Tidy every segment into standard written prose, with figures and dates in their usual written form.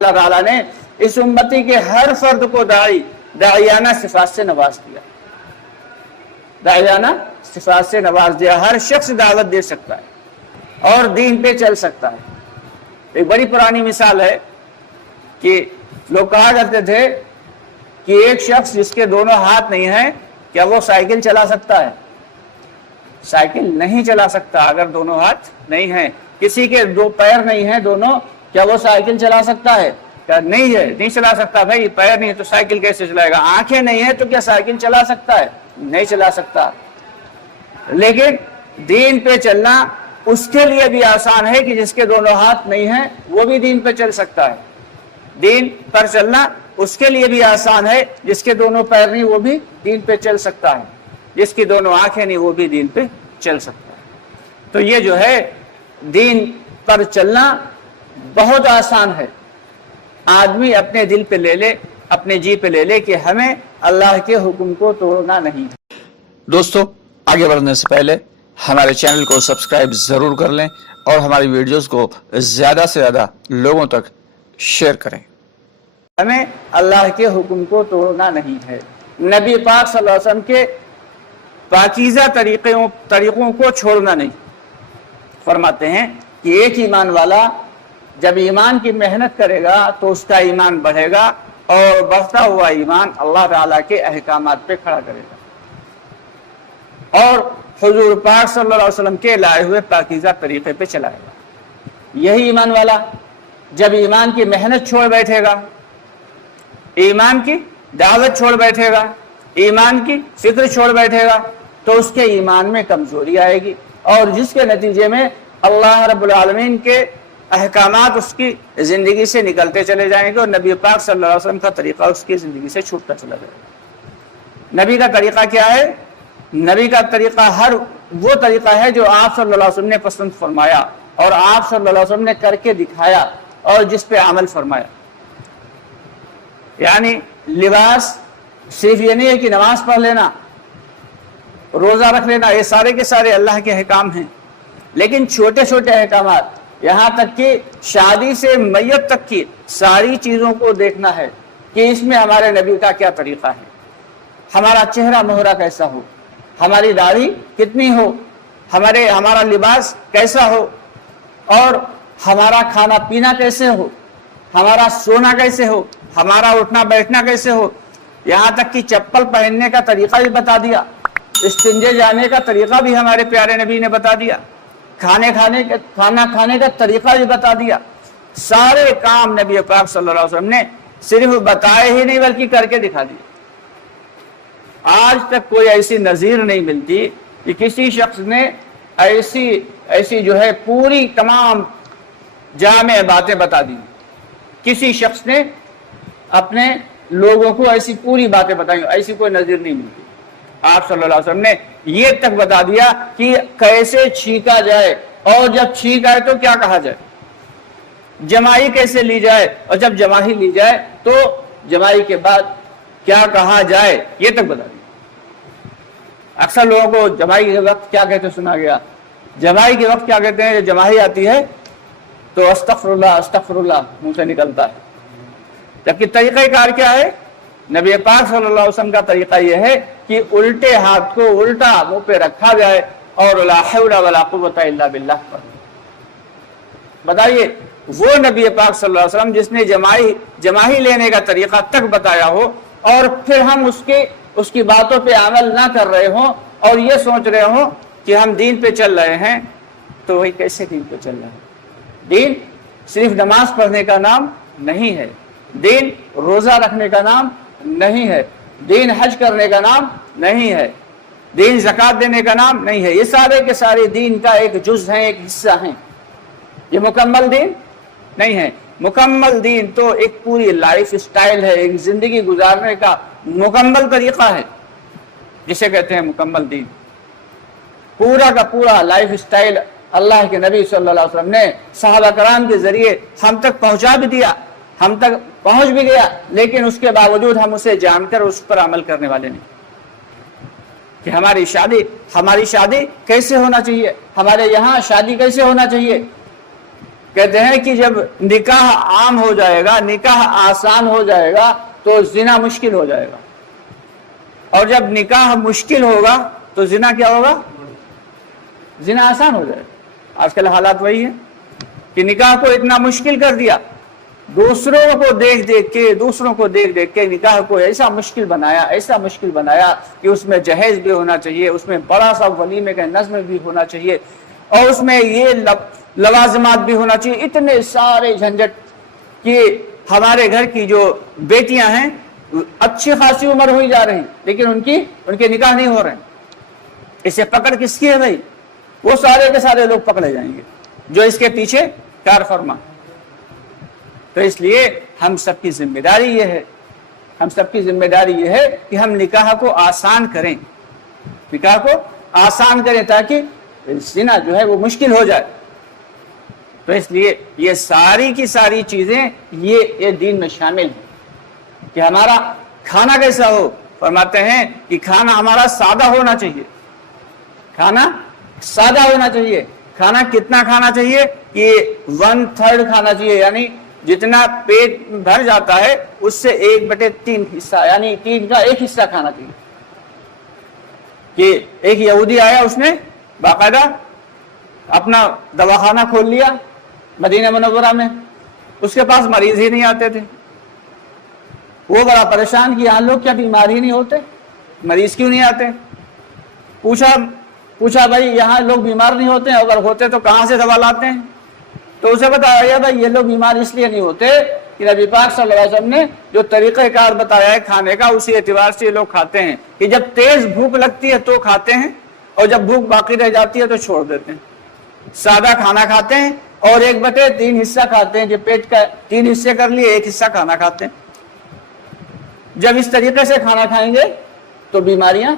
اللہ تعالیٰ نے اس امتی کے ہر فرد کو داعیانہ صفات سے نواز دیا، داعیانہ صفات سے نواز دیا۔ ہر شخص دعوت دے سکتا ہے اور دین پہ چل سکتا ہے۔ ایک بڑی پرانی مثال ہے کہ لوگ کہا کرتے تھے کہ ایک شخص جس کے دونوں ہاتھ نہیں ہیں کیا وہ سائیکل چلا سکتا ہے؟ سائیکل نہیں چلا سکتا اگر دونوں ہاتھ نہیں ہیں۔ کسی کے دو پیر نہیں ہیں دونوں، کیا وہ سائیکل چلا سکتا ہے؟ کیا نہیں ہے، نہیں چلا سکتا۔ بھائی پیر نہیں ہے تو سائیکل کیسے چلائے گا؟ آنکھیں نہیں ہیں تو کیا سائیکل چلا سکتا ہے؟ نہیں چلا سکتا۔ لیکن دین پہ چلنا اس کے لیے بھی آسان ہے کہ جس کے دونوں ہاتھ نہیں ہیں وہ بھی دین پہ چل سکتا ہے۔ دین پر چلنا اس کے لیے بھی آسان ہے جس کے دونوں پیر نہیں وہ بھی دین پہ چل سکتا ہے، جس کی دونوں آنکھیں نہیں وہ بھی دین پہ چل سکتا ہے۔ تو یہ جو ہے دین پر چلنا بہت آسان ہے۔ آدمی اپنے دل پہ لے لے، اپنے جی پہ لے لے کہ ہمیں اللہ کے حکم کو توڑنا نہیں۔ دوستو آگے بڑھنے سے پہلے ہمارے چینل کو سبسکرائب ضرور کر لیں اور ہماری ویڈیوز کو زیادہ سے زیادہ لوگوں تک شیئر کریں۔ ہمیں اللہ کے حکم کو توڑنا نہیں ہے، نبی پاک صلی اللہ علیہ وسلم کے پاکیزہ طریقوں کو چھوڑنا نہیں۔ فرماتے ہیں کہ ایک ایمان والا جب ایمان کی محنت کرے گا تو اس کا ایمان بڑھے گا اور بڑھتا ہوا ایمان اللہ تعالیٰ کے احکامات پہ کھڑا کرے گا اور حضور پاک صلی اللہ علیہ وسلم کے لائے ہوئے پاکیزہ طریقے پہ چلائے گا۔ یہی ایمان والا جب ایمان کی محنت چھوڑ بیٹھے گا، ایمان کی دعوت چھوڑ بیٹھے گا، ایمان کی فکر چھوڑ بیٹھے گا تو اس کے ایمان میں کمزوری آئے گی اور جس کے نتیجے میں اللہ رب العالمین کے احکامات اس کی زندگی سے نکلتے چلے جائیں گے اور نبی پاک صلی اللہ علیہ وسلم کا طریقہ اس کی زندگی سے چھوٹتا چلا جائے گا۔ نبی کا طریقہ کیا ہے؟ نبی کا طریقہ وہ طریقہ ہے جو آپ صلی اللہ علیہ وسلم نے پسند فرمایا اور آپ صلی اللہ علیہ وسلم نے کر کے دکھایا اور جس پہ عمل فرمایا۔ یعنی لباس صرف یہ نہیں ہے کہ نماز پڑھ لینا، روزہ رکھ لینا، یہ سارے کے سارے اللہ کے احکام ہیں، لیکن چھوٹے چھوٹے احکامات یہاں تک کہ شادی سے میت تک کی ساری چیزوں کو دیکھنا ہے کہ اس میں ہمارے نبی کا کیا طریقہ ہے، ہمارا چہرہ مہرہ کیسا ہو، ہماری داڑھی کتنی ہو، ہمارا لباس کیسا ہو اور ہمارا کھانا پینا کیسے ہو، ہمارا سونا کیسے ہو، ہمارا اٹھنا بیٹھنا کیسے ہو، یہاں تک کہ چپل پہننے کا طریقہ بھی بتا دیا، استنجے جانے کا طریقہ بھی ہمارے پیارے نبی نے بتا دیا، کھانا کھانے کا طریقہ بھی بتا دیا۔ سارے کام نبی پاک صلی اللہ علیہ وسلم نے صرف بتائے ہی نہیں بلکہ کر کے دکھا دیا۔ آج تک کوئی ایسی نظیر نہیں ملتی کہ کسی شخص نے ایسی جو ہے پوری تمام جامع باتیں بتا دی، کسی شخص نے اپنے لوگوں کو ایسی پوری باتیں بتائیں، ایسی کوئی نظیر نہیں ملتی۔ آپ صلی اللہ علیہ وسلم نے یہ تک بتا دیا کہ کیسے چھینکا جائے اور جب چھینک آئے تو کیا کہا جائے، جمائی کیسے لی جائے اور جب جمائی لی جائے تو جمائی کے بعد کیا کہا جائے، یہ تک بتا دیا۔ اکثر لوگوں کو جمائی کے وقت کیا کہتے سنا گیا، جمائی کے وقت کیا کہتے ہیں، جمائی آتی ہے تو استغفر اللہ منہ سے نکلتا ہے، جبکہ طریقہ کار کیا ہے؟ نبی پاک صلی اللہ علیہ وسلم کا طریقہ یہ ہے کہ الٹے ہاتھ کو الٹا منہ پہ رکھا جائے اور لا حول ولا قوت الا باللہ پڑھیں۔ بتائیے وہ نبی پاک صلی اللہ علیہ وسلم جس نے جمائی لینے کا طریقہ تک بتایا ہو اور پھر ہم اس کی باتوں پہ عمل نہ کر رہے ہوں اور یہ سوچ رہے ہوں کہ ہم دین پہ چل رہے ہیں، تو وہی کیسے دین پہ چل رہے ہیں؟ دین صرف نماز پڑھنے کا نام نہیں ہے، دین روزہ رکھنے کا نام نہیں ہے، دین حج کرنے کا نام نہیں ہے، دین زکوٰۃ دینے کا نام نہیں ہے۔ یہ سارے کے سارے دین کا ایک جز ہیں، ایک حصہ ہیں، یہ مکمل دین نہیں ہے۔ مکمل دین تو ایک پوری لائف سٹائل ہے، ایک زندگی گزارنے کا مکمل طریقہ ہے جسے کہتے ہیں مکمل دین۔ پورا کا پورا لائف سٹائل اللہ کے نبی صلی اللہ علیہ وسلم نے صحابہ کرام کے ذریعے ہم تک پہنچا بھی دیا، ہم تک پہنچ بھی گیا، لیکن اس کے باوجود ہم اسے جان کر اس پر عمل کرنے والے نہیں کہ ہماری شادی کیسے ہونا چاہیے، ہمارے یہاں شادی کیسے ہونا چاہیے، کہتے ہیں کہ جب نکاح عام ہو جائے گا، نکاح آسان ہو جائے گا تو زنا مشکل ہو جائے گا، اور جب نکاح مشکل ہوگا تو زنا کیا ہوگا؟ زنا آسان ہو جائے گا۔ آج کل حالات وہی ہے کہ نکاح کو اتنا مشکل کر دیا، دوسروں کو دیکھ دیکھ کے نکاح کو ایسا مشکل بنایا کہ اس میں جہیز بھی ہونا چاہیے، اس میں بڑا سا ولیمے کا نظم بھی ہونا چاہیے، اور اس میں یہ لوازمات بھی ہونا چاہیے، اتنے سارے جھنجٹ کہ ہمارے گھر کی جو بیٹیاں ہیں اچھی خاصی عمر ہوئی جا رہی لیکن ان کے نکاح نہیں ہو رہے ہیں۔ اسے پکڑ کس کی ہے بھائی؟ وہ سارے کے سارے لوگ پکڑے جائیں گے جو اس کے پیچھے کار فرما۔ تو اس لیے ہم سب کی ذمہ داری یہ ہے کہ ہم نکاح کو آسان کریں، تاکہ زنا جو ہے وہ مشکل ہو جائے۔ تو اس لیے یہ ساری کی ساری چیزیں یہ دین میں شامل ہیں کہ ہمارا کھانا کیسا ہو۔ فرماتے ہیں کہ کھانا ہمارا سادہ ہونا چاہیے، کھانا کتنا کھانا چاہیے کہ 1/3 کھانا چاہیے، یعنی جتنا پیٹ بھر جاتا ہے اس سے 1/3 حصہ، یعنی 3 کا 1 حصہ کھانا چاہیے۔ کہ ایک یہودی آیا، اس نے باقاعدہ اپنا دواخانہ کھول لیا مدینہ منورہ میں، اس کے پاس مریض ہی نہیں آتے تھے۔ وہ بڑا پریشان کہ یہاں لوگ کیا بیمار ہی نہیں ہوتے، مریض کیوں نہیں آتے؟ پوچھا بھائی یہاں لوگ بیمار نہیں ہوتے، اگر ہوتے تو کہاں سے دوا لاتے ہیں؟ تو اسے بتایا بھائی یہ لوگ بیمار اس لیے نہیں ہوتے کہ نبی پاک صلی اللہ علیہ وسلم نے جو طریقہ کار بتایا ہے کھانے کا، اسی اعتبار سے یہ لوگ کھاتے ہیں کہ جب تیز بھوک لگتی ہے تو کھاتے ہیں، اور جب بھوک باقی رہ جاتی ہے تو چھوڑ دیتے ہیں۔ سادہ کھانا کھاتے ہیں اور 1/3 حصہ کھاتے ہیں، جب پیٹ کا 3 حصے کر لیے 1 حصہ کھانا کھاتے ہیں۔ جب اس طریقے سے کھانا کھائیں گے تو بیماریاں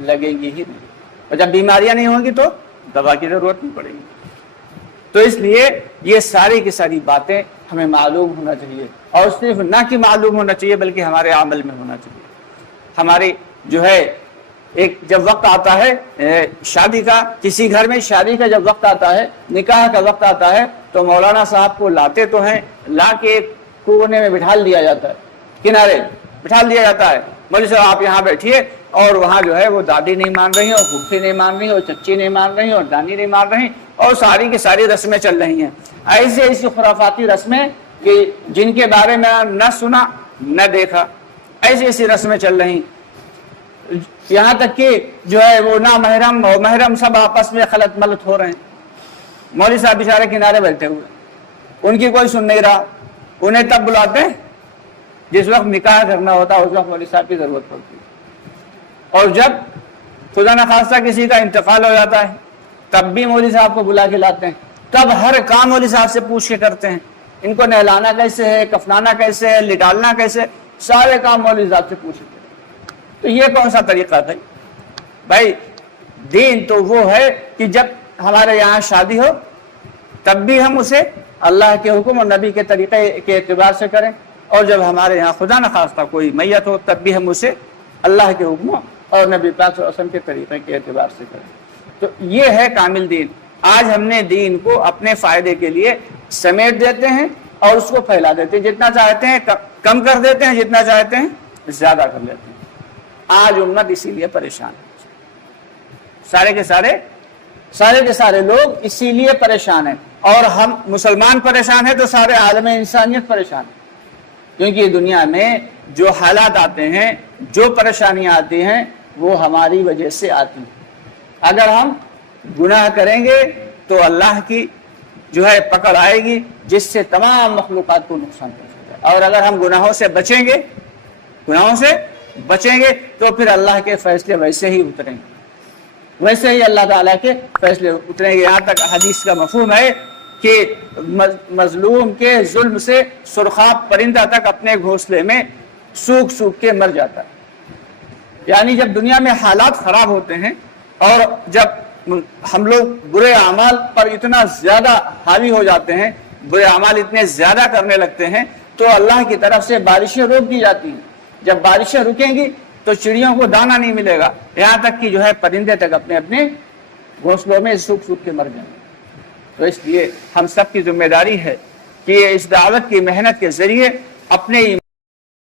لگیں گی ہی نہیں، اور جب بیماریاں نہیں ہوں گی تو دوا کی ضرورت نہیں پڑے گی۔ تو اس لیے یہ ساری کی ساری باتیں ہمیں معلوم ہونا چاہیے، اور صرف نہ کہ معلوم ہونا چاہیے بلکہ ہمارے عمل میں ہونا چاہیے۔ ہماری جو ہے جب وقت آتا ہے شادی کا، کسی گھر میں شادی کا جب وقت آتا ہے، نکاح کا وقت آتا ہے، تو مولانا صاحب کو لاتے تو ہیں، لا کے ایک کونے میں بٹھال دیا جاتا ہے، کنارے بٹھال دیا جاتا ہے، مولوی صاحب آپ یہاں بیٹھیے، اور وہاں جو ہے وہ دادی نہیں مان رہی اور پھوپھی نہیں مان رہی اور چچی نہیں مان رہی اور دانی نہیں مان رہی، اور ساری کی ساری رسمیں چل رہی ہیں، ایسی خرافاتی رسمیں کہ جن کے بارے میں نہ سنا نہ دیکھا، ایسی رسمیں چل رہی، یہاں تک کہ جو ہے وہ نامحرم اور محرم سب آپس میں خلط ملط ہو رہے ہیں۔ مولوی صاحب بیچارے کنارے بیٹھے ہوئے، ان کی کوئی سن نہیں رہا، انہیں تب بلاتے ہیں جس وقت نکاح کرنا ہوتا ہے، اس وقت مولوی صاحب کی ضرورت پڑتی ہے، اور جب خدا نخواستہ کسی کا انتقال ہو جاتا ہے تب بھی مولوی صاحب کو بلا کے لاتے ہیں، تب ہر کام مولوی صاحب سے پوچھ کے کرتے ہیں، ان کو نہلانا کیسے ہے، کفنانا کیسے ہے، لٹالنا کیسے، سارے کام مولوی صاحب سے پوچھتے ہیں۔ تو یہ کون سا طریقہ تھا بھائی؟ دین تو وہ ہے کہ جب ہمارے یہاں شادی ہو تب بھی ہم اسے اللہ کے حکم اور نبی کے طریقے کے اعتبار سے کریں، اور جب ہمارے یہاں خدا نخواستہ کوئی میت ہو تب بھی ہم اسے اللہ کے حکم اور نبی پاک صلی اللہ علیہ وسلم کے طریقے کے اعتبار سے کریں۔ تو یہ ہے کامل دین۔ آج ہم نے دین کو اپنے فائدے کے لیے سمیٹ دیتے ہیں اور اس کو پھیلا دیتے ہیں، جتنا چاہتے ہیں کم کر دیتے ہیں، جتنا چاہتے ہیں زیادہ کر لیتے ہیں۔ آج امت اسی لیے پریشان ہے، سارے کے سارے لوگ اسی لیے پریشان ہیں، اور ہم مسلمان پریشان ہیں تو سارے عالم انسانیت پریشان ہے، کیونکہ دنیا میں جو حالات آتے ہیں، جو پریشانیاں آتی ہیں، وہ ہماری وجہ سے آتی ہیں۔ اگر ہم گناہ کریں گے تو اللہ کی جو ہے پکڑ آئے گی، جس سے تمام مخلوقات کو نقصان پہنچے گا، اور اگر ہم گناہوں سے بچیں گے تو پھر اللہ کے فیصلے ویسے ہی اتریں گے، ویسے ہی اللہ تعالیٰ کے فیصلے اتریں گے۔ یہاں تک حدیث کا مفہوم ہے کہ مظلوم کے ظلم سے سرخاب پرندہ تک اپنے گھونسلے میں سوکھ کے مر جاتا ہے۔ یعنی جب دنیا میں حالات خراب ہوتے ہیں اور جب ہم لوگ برے اعمال پر اتنا زیادہ حاوی ہو جاتے ہیں، برے اعمال اتنے زیادہ کرنے لگتے ہیں، تو اللہ کی طرف سے بارشیں روک دی جاتی ہیں۔ جب بارشیں رکیں گی تو چڑیوں کو دانہ نہیں ملے گا، یہاں تک کہ جو ہے پرندے تک اپنے گھونسلوں میں سوکھ کے مر جائیں گے۔ تو اس لیے ہم سب کی ذمہ داری ہے کہ اس دعوت کی محنت کے ذریعے اپنے